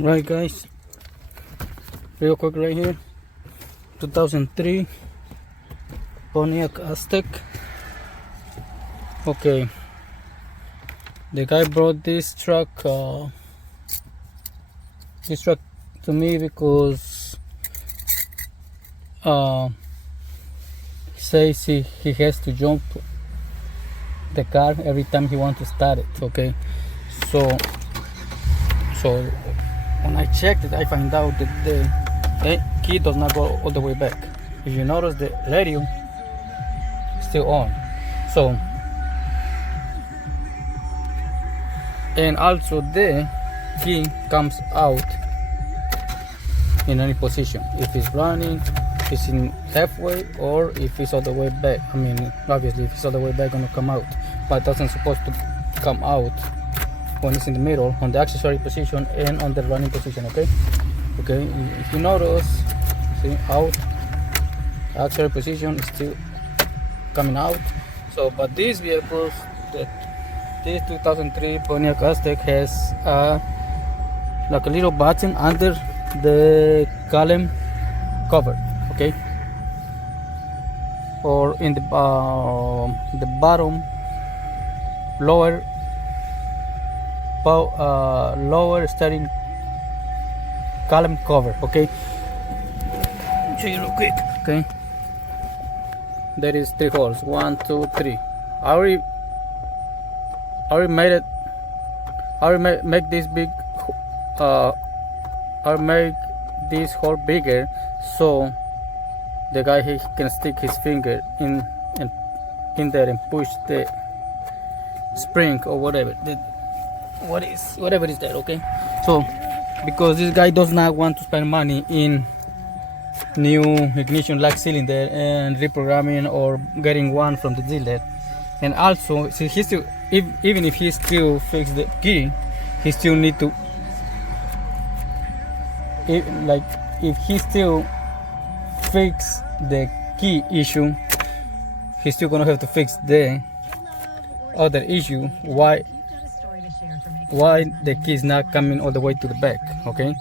Right, guys, real quick right here, 2003 Pontiac Aztek. Okay, the guy brought this truck to me because says he has to jump the car every time he wants to start it. Okay, so when I checked it, I find out that the key does not go all the way back. If you notice, the radio is still on. So, and also the key comes out in any position. If it's running, if it's in halfway, or if it's all the way back. I mean, obviously, if it's all the way back, gonna come out, but it doesn't supposed to come out when it's in the middle, on the accessory position and on the running position. Okay, if you notice, see, out, accessory position is still coming out. So, but these vehicles, this 2003 Pontiac Aztek has like a little button under the column cover, okay, or in the bottom lower steering column cover. Okay, show you real quick. Okay, there is 3 holes, 1, 2, 3. I already made it. I already make this big. I make this hole bigger so the guy he can stick his finger in there and push the spring or whatever is there. Okay, so because this guy does not want to spend money in new ignition lock cylinder and reprogramming or getting one from the dealer, and also see, he still, even if he still fix the key, he still need to, if he still fix the key issue, he's still gonna have to fix the other issue, why the key is not coming all the way to the back. Okay,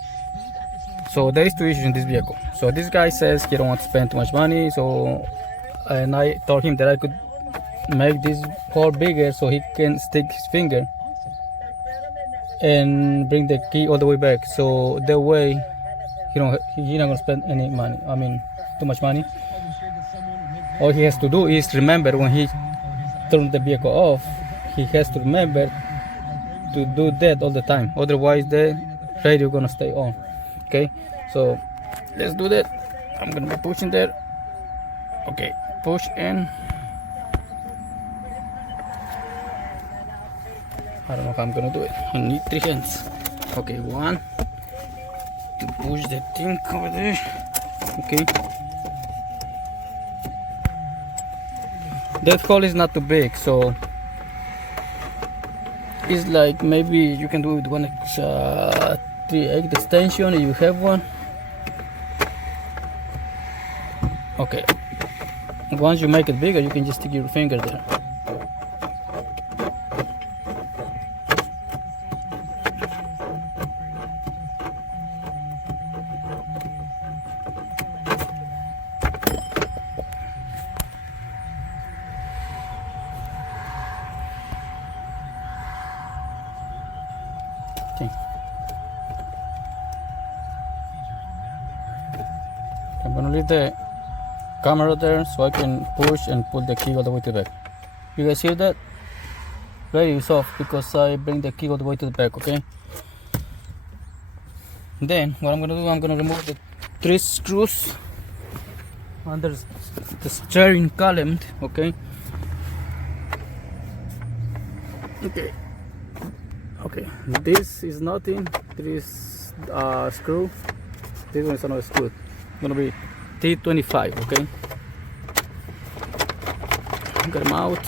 so there is 2 issues in this vehicle. So this guy says he don't want to spend too much money, so, and I told him that I could make this hole bigger so he can stick his finger and bring the key all the way back, so that way he's not gonna spend any money, I mean too much money. All he has to do is remember, when he turns the vehicle off, he has to remember to do that all the time, otherwise the radio gonna stay on. Okay, so let's do that. I'm gonna be pushing there. Okay, push in. I don't know how I'm gonna do it. I need 3 hands. Okay, 1 to push the thing over there. Okay, that hole is not too big, so it's like, maybe you can do it with one 3/8 extension if you have one. Okay, once you make it bigger, you can just stick your finger there. Okay. I'm gonna leave the camera there so I can push and pull the key all the way to the back. You guys hear that? Radio is off because I bring the key all the way to the back. Okay, then what I'm gonna do, I'm gonna remove the 3 screws under the steering column. Okay, this is nothing. This screw, this one is another screw. It's gonna be T25. Okay, get them out.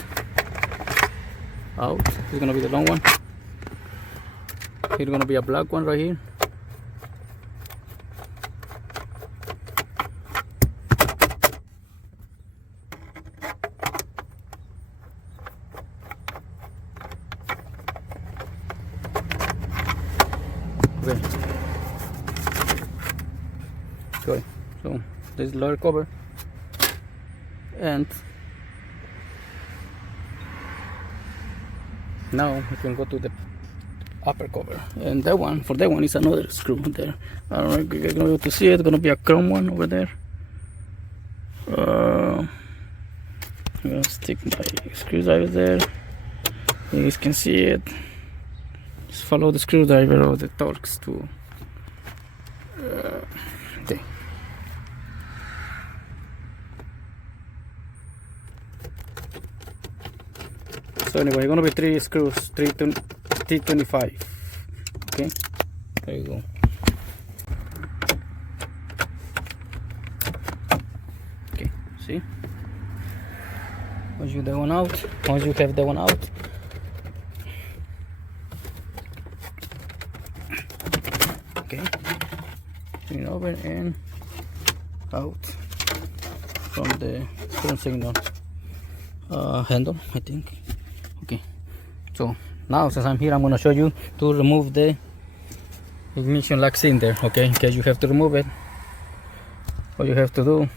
This is gonna be the long one. Here's gonna be a black one right here. Okay, Okay, so this is the lower cover, and now we can go to the upper cover, and that one, for that one is another screw there. I don't know if you're gonna be able to see it. It's gonna be a chrome one over there. I'm gonna stick my screwdriver there. You guys can see it. Just follow the screwdriver or the torques to okay. So anyway, gonna be 3 screws, 325. Okay, there you go. Okay, see? Once you have that one out, okay, turn over and out from the turn signal handle, I think. Okay, so now since I'm here, I'm going to show you to remove the ignition lock cylinder. Okay, in case you have to remove it, all you have to do,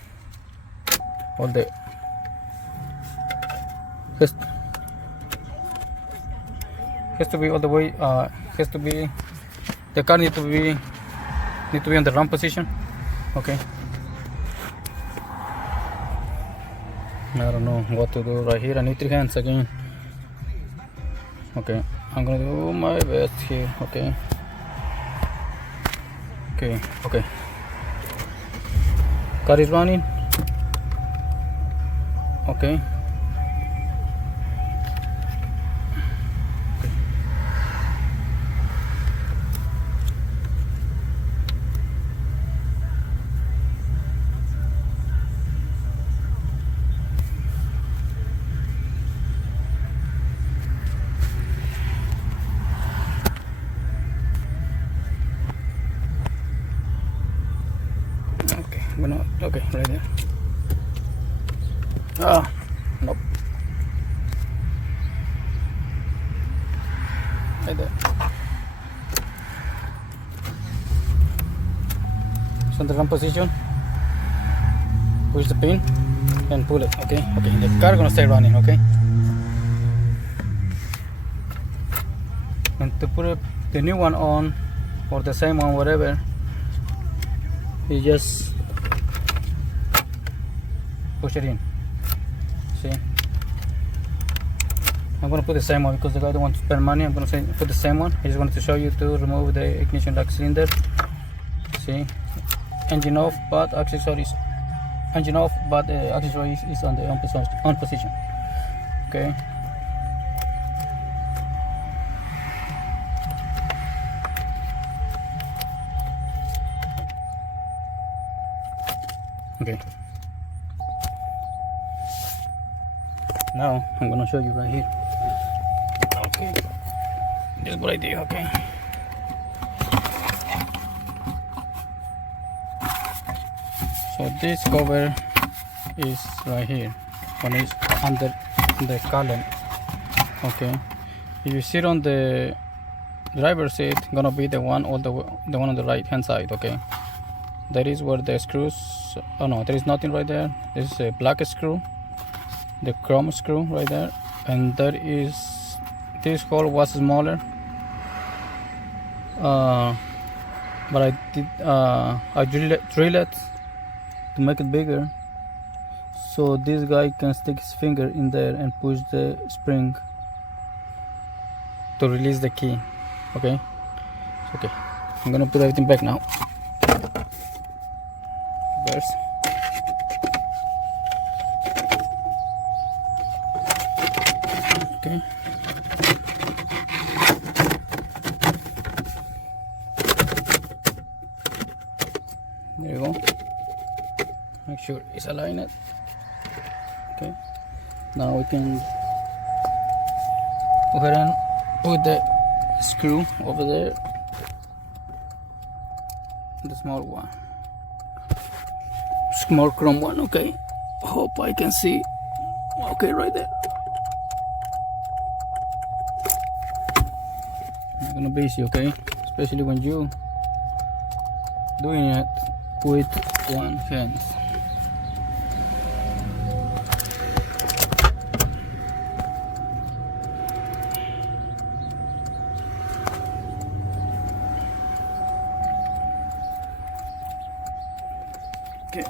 all the has to be all the way, has to be, the car need to be in the run position. Okay, I don't know what to do right here. I need 3 hands again. Okay, I'm gonna do my best here. Okay, car is running. Okay, okay, right there. Nope. Right there. So in the run position, push the pin and pull it. Okay, the car gonna stay running. Okay, and to put the new one on or the same one, whatever, you just push it in. See, I'm gonna put the same one because the guy don't want to spend money. I'm gonna say put the same one. I just wanted to show you to remove the ignition lock cylinder. See, engine off, but accessories. Engine off, but the accessory is on the on position. Okay. Okay. Now I'm gonna show you right here. Okay, this is what I do. Okay, so this cover is right here, one is under the column. Okay, if you sit on the driver's seat, gonna be the one on the right hand side. Okay, that is where the screws. Oh no, there is nothing right there. This is a black screw, the chrome screw right there, and there is this hole was smaller, but I drill it to make it bigger, so this guy can stick his finger in there and push the spring to release the key. Okay, I'm gonna put everything back now. First, okay, there you go. Make sure it's aligned. Okay, now we can go ahead and put the screw over there, the small one, small chrome one. Okay, hope I can see. Okay, right there. It's gonna be easy, okay, especially when you doing it with one hand. Okay.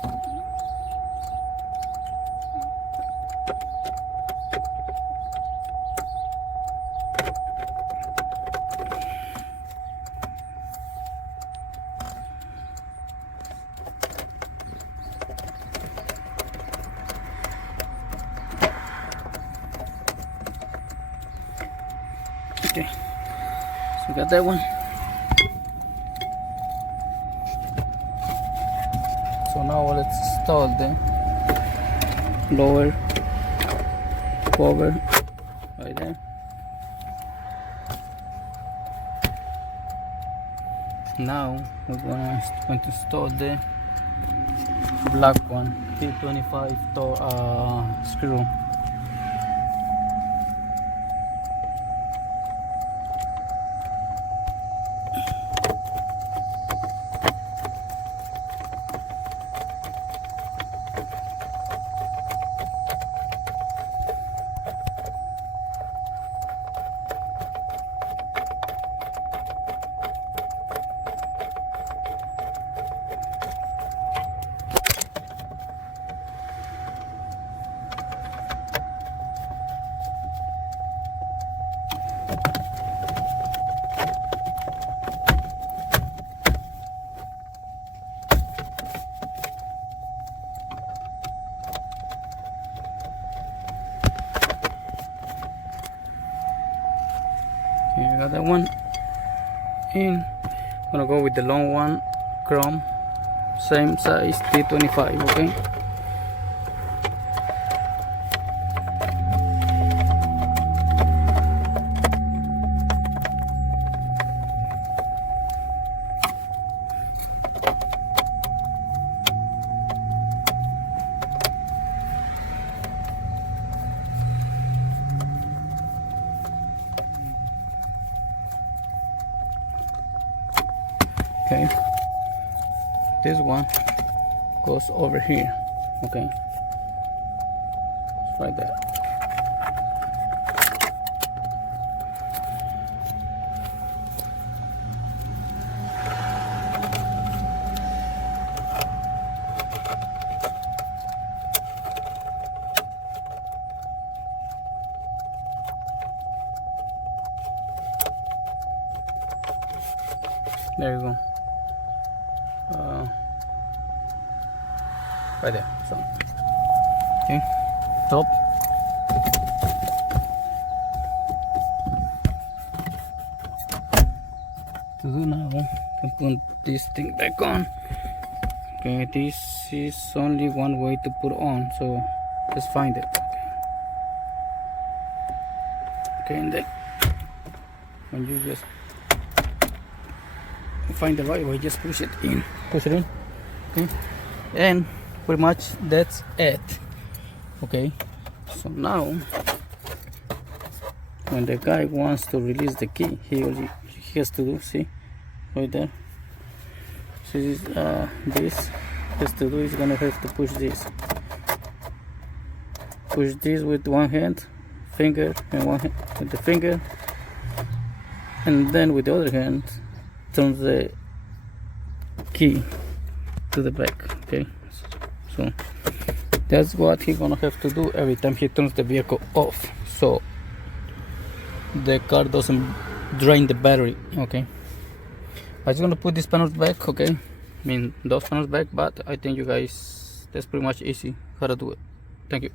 Okay, so we got that one. So now let's install the lower cover right there. Now we're going to install the black one, T25 screw. Okay, I got that one in. I'm gonna go with the long one, chrome, same size, T25. Okay. Okay, this one goes over here. Okay, it's right there. There you go. Right there. So, okay, top. To do now, to put this thing back on. Okay, this is only one way to put on, so just find it. Okay, and then when you just find the right way, just push it in. Okay, and pretty much that's it. Okay, so now when the guy wants to release the key, he has to do, see right there, so this has to do, he's gonna have to push this with one hand, finger, and one hand with the finger, and then with the other hand turn the key to the back. Okay, so that's what he's gonna have to do every time he turns the vehicle off, so the car doesn't drain the battery. Okay, I'm just gonna put these panels back. Okay, I mean those panels back, but I think you guys, that's pretty much easy how to do it. Thank you.